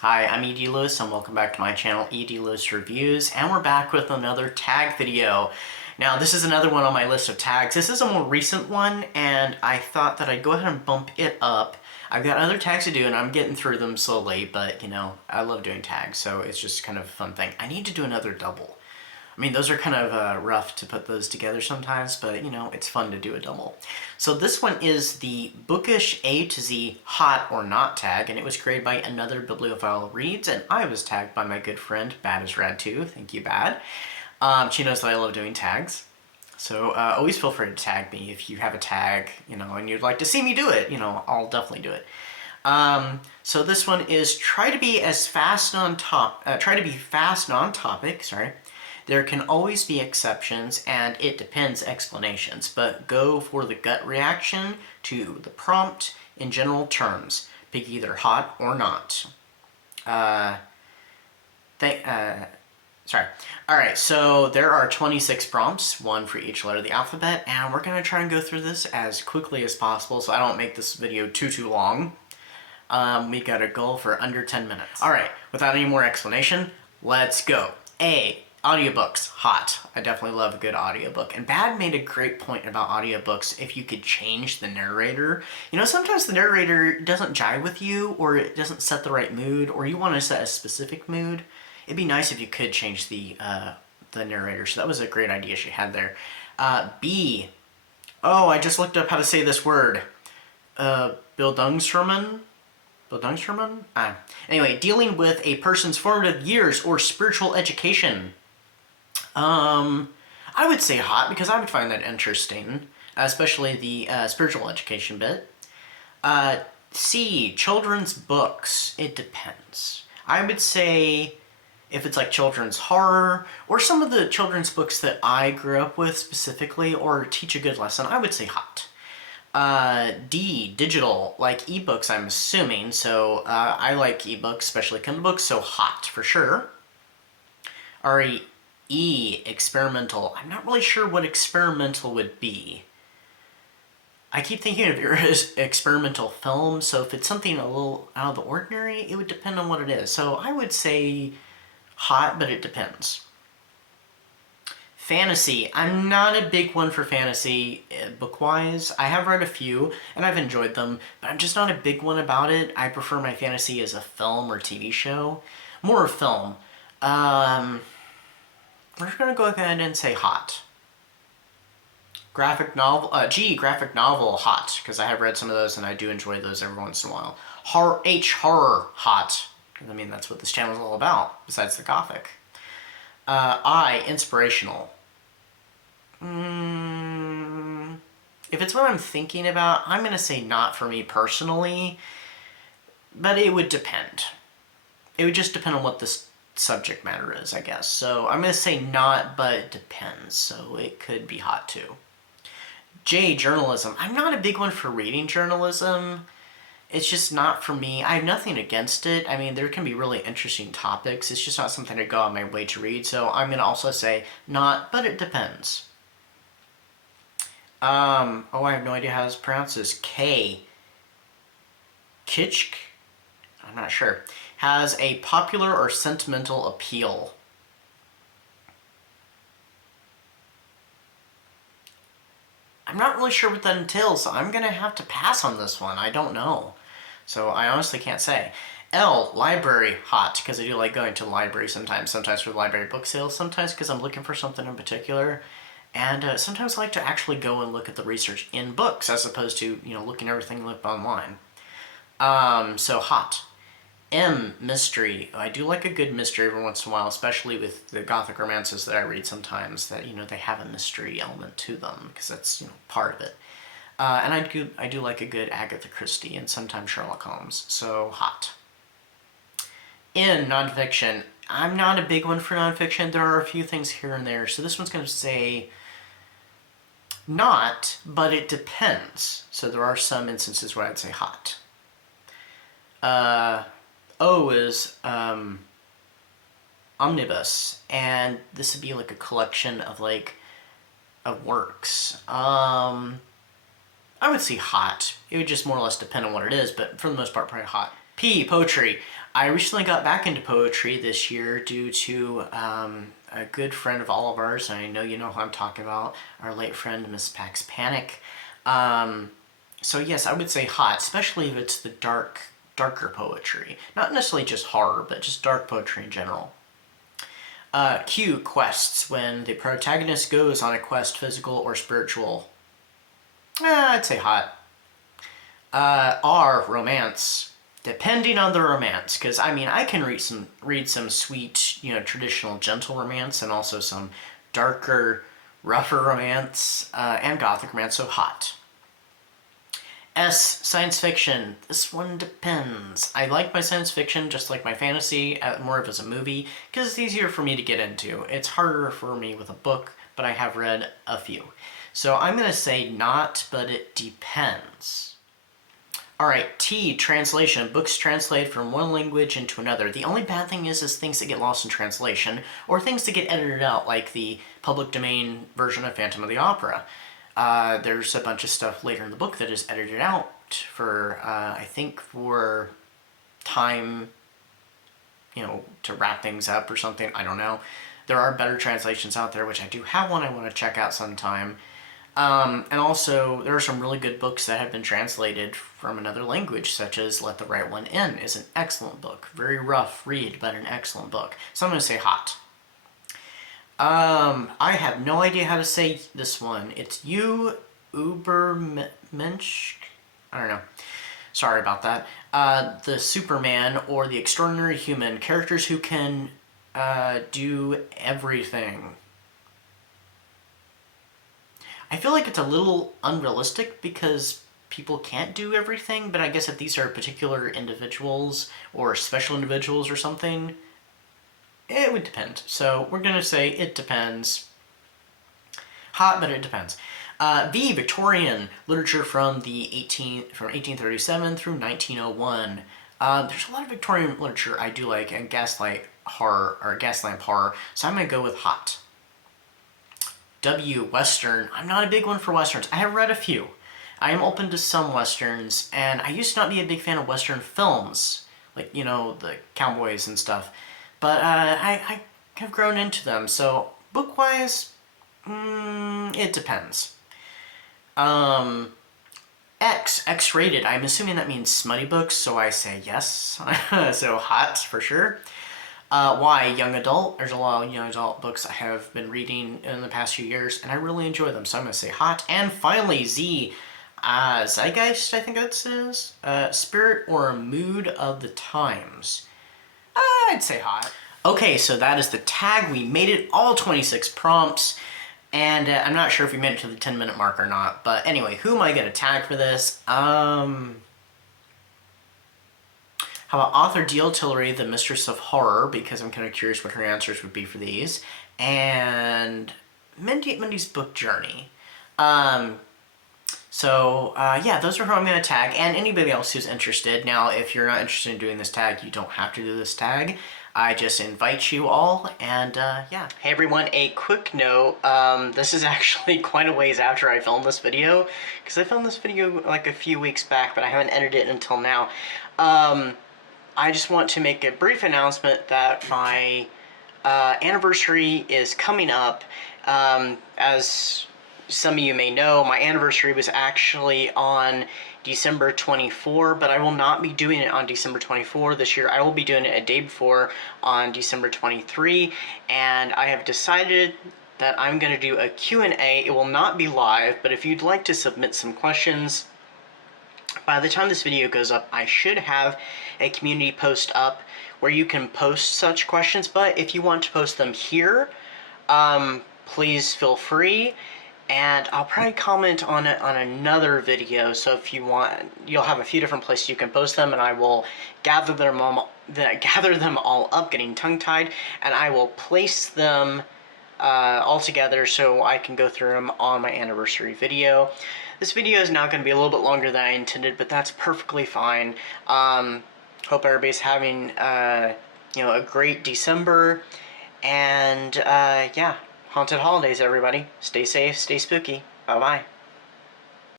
Hi, I'm E.D. Lewis and welcome back to my channel, E.D. Lewis Reviews, and we're back with another tag video. Now, this is another one on my list of tags. This is a more recent one, and I thought that I'd go ahead and bump it up. I've got other tags to do, and I'm getting through them slowly, but, you know, I love doing tags, so it's just kind of a fun thing. I need to do another double. I mean, those are kind of rough to put those together sometimes, but, you know, it's fun to do a double. So this one is the Bookish A to Z Hot or Not tag, and it was created by Another Bibliophile Reads, and I was tagged by my good friend, Bad is Rad too. Thank you, Bad. She knows that I love doing tags. So always feel free to tag me if you have a tag, you know, and you'd like to see me do it. You know, I'll definitely do it. So this one is try to be fast and on topic, sorry. There can always be exceptions and it depends explanations, but go for the gut reaction to the prompt in general terms. Pick either hot or not. Alright, so there are 26 prompts, one for each letter of the alphabet, and we're going to try and go through this as quickly as possible so I don't make this video too long. We got a goal for under 10 minutes. Alright, without any more explanation, let's go. A. Audiobooks, hot. I definitely love a good audiobook. And Bad made a great point about audiobooks if you could change the narrator. You know, sometimes the narrator doesn't jive with you, or it doesn't set the right mood, or you want to set a specific mood. It'd be nice if you could change the narrator. So that was a great idea she had there. B. Oh, I just looked up how to say this word. Bildungsroman? Bildungsroman? Anyway, dealing with a person's formative years or spiritual education. I would say hot because I would find that interesting, especially the spiritual education bit. C, children's books. It depends. I would say if it's like children's horror or some of the children's books that I grew up with specifically or teach a good lesson, I would say hot. D, digital, like ebooks, I'm assuming. So I like ebooks, especially Kindle books, so hot for sure. E, experimental. I'm not really sure what experimental would be. I keep thinking of your experimental film, so if it's something a little out of the ordinary, it would depend on what it is. So I would say hot, but it depends. Fantasy. I'm not a big one for fantasy book-wise. I have read a few, and I've enjoyed them, but I'm just not a big one about it. I prefer my fantasy as a film or TV show. More a film. We're just going to go ahead and say hot. Graphic novel, graphic novel, hot, because I have read some of those and I do enjoy those every once in a while. Horror, hot. I mean, that's what this channel is all about, besides the gothic. I, inspirational. If it's what I'm thinking about, I'm going to say not for me personally, but it would depend. It would just depend on what this subject matter is, I guess. So I'm going to say not, but it depends. So it could be hot too. J, journalism. I'm not a big one for reading journalism. It's just not for me. I have nothing against it. I mean, there can be really interesting topics. It's just not something I go on my way to read. So I'm going to also say not, but it depends. I have no idea how this pronounces. K. Kitsch? I'm not sure. Has a popular or sentimental appeal. I'm not really sure what that entails, so I'm going to have to pass on this one. I don't know. So I honestly can't say. L, library, hot, because I do like going to the library sometimes. Sometimes for the library book sales, sometimes because I'm looking for something in particular. And sometimes I like to actually go and look at the research in books as opposed to, you know, looking everything up online. So hot. M, mystery. I do like a good mystery every once in a while, especially with the gothic romances that I read sometimes that, you know, they have a mystery element to them because that's, you know, part of it. And I do like a good Agatha Christie and sometimes Sherlock Holmes, so hot. N, nonfiction. I'm not a big one for nonfiction. There are a few things here and there, so this one's going to say not, but it depends. So there are some instances where I'd say hot. O is Omnibus, and this would be like a collection of works. I would say hot. It would just more or less depend on what it is, but for the most part, probably hot. P, poetry. I recently got back into poetry this year due to a good friend of all of ours, and I know you know who I'm talking about, our late friend, Miss Pax Panic. So yes, I would say hot, especially if it's the darker poetry. Not necessarily just horror, but just dark poetry in general. Q, quests, when the protagonist goes on a quest, physical or spiritual. I'd say hot. R, romance. Depending on the romance, because I mean I can read some sweet, traditional gentle romance, and also some darker, rougher romance, and gothic romance, so hot. S, science fiction. This one depends. I like my science fiction just like my fantasy, more of as a movie, because it's easier for me to get into. It's harder for me with a book, but I have read a few. So I'm going to say not, but it depends. Alright, T, translation. Books translated from one language into another. The only bad thing is things that get lost in translation, or things that get edited out, like the public domain version of Phantom of the Opera. There's a bunch of stuff later in the book that is edited out for, I think, for time, to wrap things up or something. I don't know. There are better translations out there, which I do have one I want to check out sometime. And also, there are some really good books that have been translated from another language, such as Let the Right One In is an excellent book. Very rough read, but an excellent book. So I'm going to say hot. I have no idea how to say this one. It's U-Übermensch? I don't know. Sorry about that. The Superman, or the Extraordinary Human. Characters who can do everything. I feel like it's a little unrealistic because people can't do everything, but I guess if these are particular individuals or special individuals or something, it would depend. So we're going to say it depends. Hot, but it depends. V-Victorian, literature from 1837 through 1901. There's a lot of Victorian literature I do like, and gaslamp horror, so I'm going to go with hot. W, Western. I'm not a big one for Westerns. I have read a few. I am open to some Westerns, and I used to not be a big fan of Western films, like, the cowboys and stuff. But I have grown into them, so book-wise, it depends. X-rated. I'm assuming that means smutty books, so I say yes. So hot, for sure. Y, young adult. There's a lot of young adult books I have been reading in the past few years, and I really enjoy them, so I'm going to say hot. And finally, Z, zeitgeist, I think that says. Spirit or mood of the times. I'd say hot. Okay, so that is the tag. We made it, all 26 prompts, and I'm not sure if we made it to the 10-minute mark or not, but anyway, who am I going to tag for this? How about author D.L. Tillery, the Mistress of Horror, because I'm kind of curious what her answers would be for these, and Mindy's book journey. Yeah, those are who I'm going to tag, and anybody else who's interested. Now, if you're not interested in doing this tag, you don't have to do this tag. I just invite you all, and yeah. Hey everyone, a quick note. This is actually quite a ways after I filmed this video, because I filmed this video like a few weeks back, but I haven't edited it until now. I just want to make a brief announcement that my anniversary is coming up. As some of you may know, my anniversary was actually on December 24, but I will not be doing it on December 24 this year. I will be doing it a day before, on December 23, and I have decided that I'm going to do a Q&A. It will not be live, but if you'd like to submit some questions, by the time this video goes up, I should have a community post up where you can post such questions, but if you want to post them here, please feel free, and I'll probably comment on it on another video, so if you want, you'll have a few different places you can post them, and I will gather them all up, getting tongue-tied, and I will place them all together so I can go through them on my anniversary video. This video is now going to be a little bit longer than I intended, but that's perfectly fine. Hope everybody's having, a great December, and, yeah, haunted holidays, everybody. Stay safe, stay spooky. Bye-bye.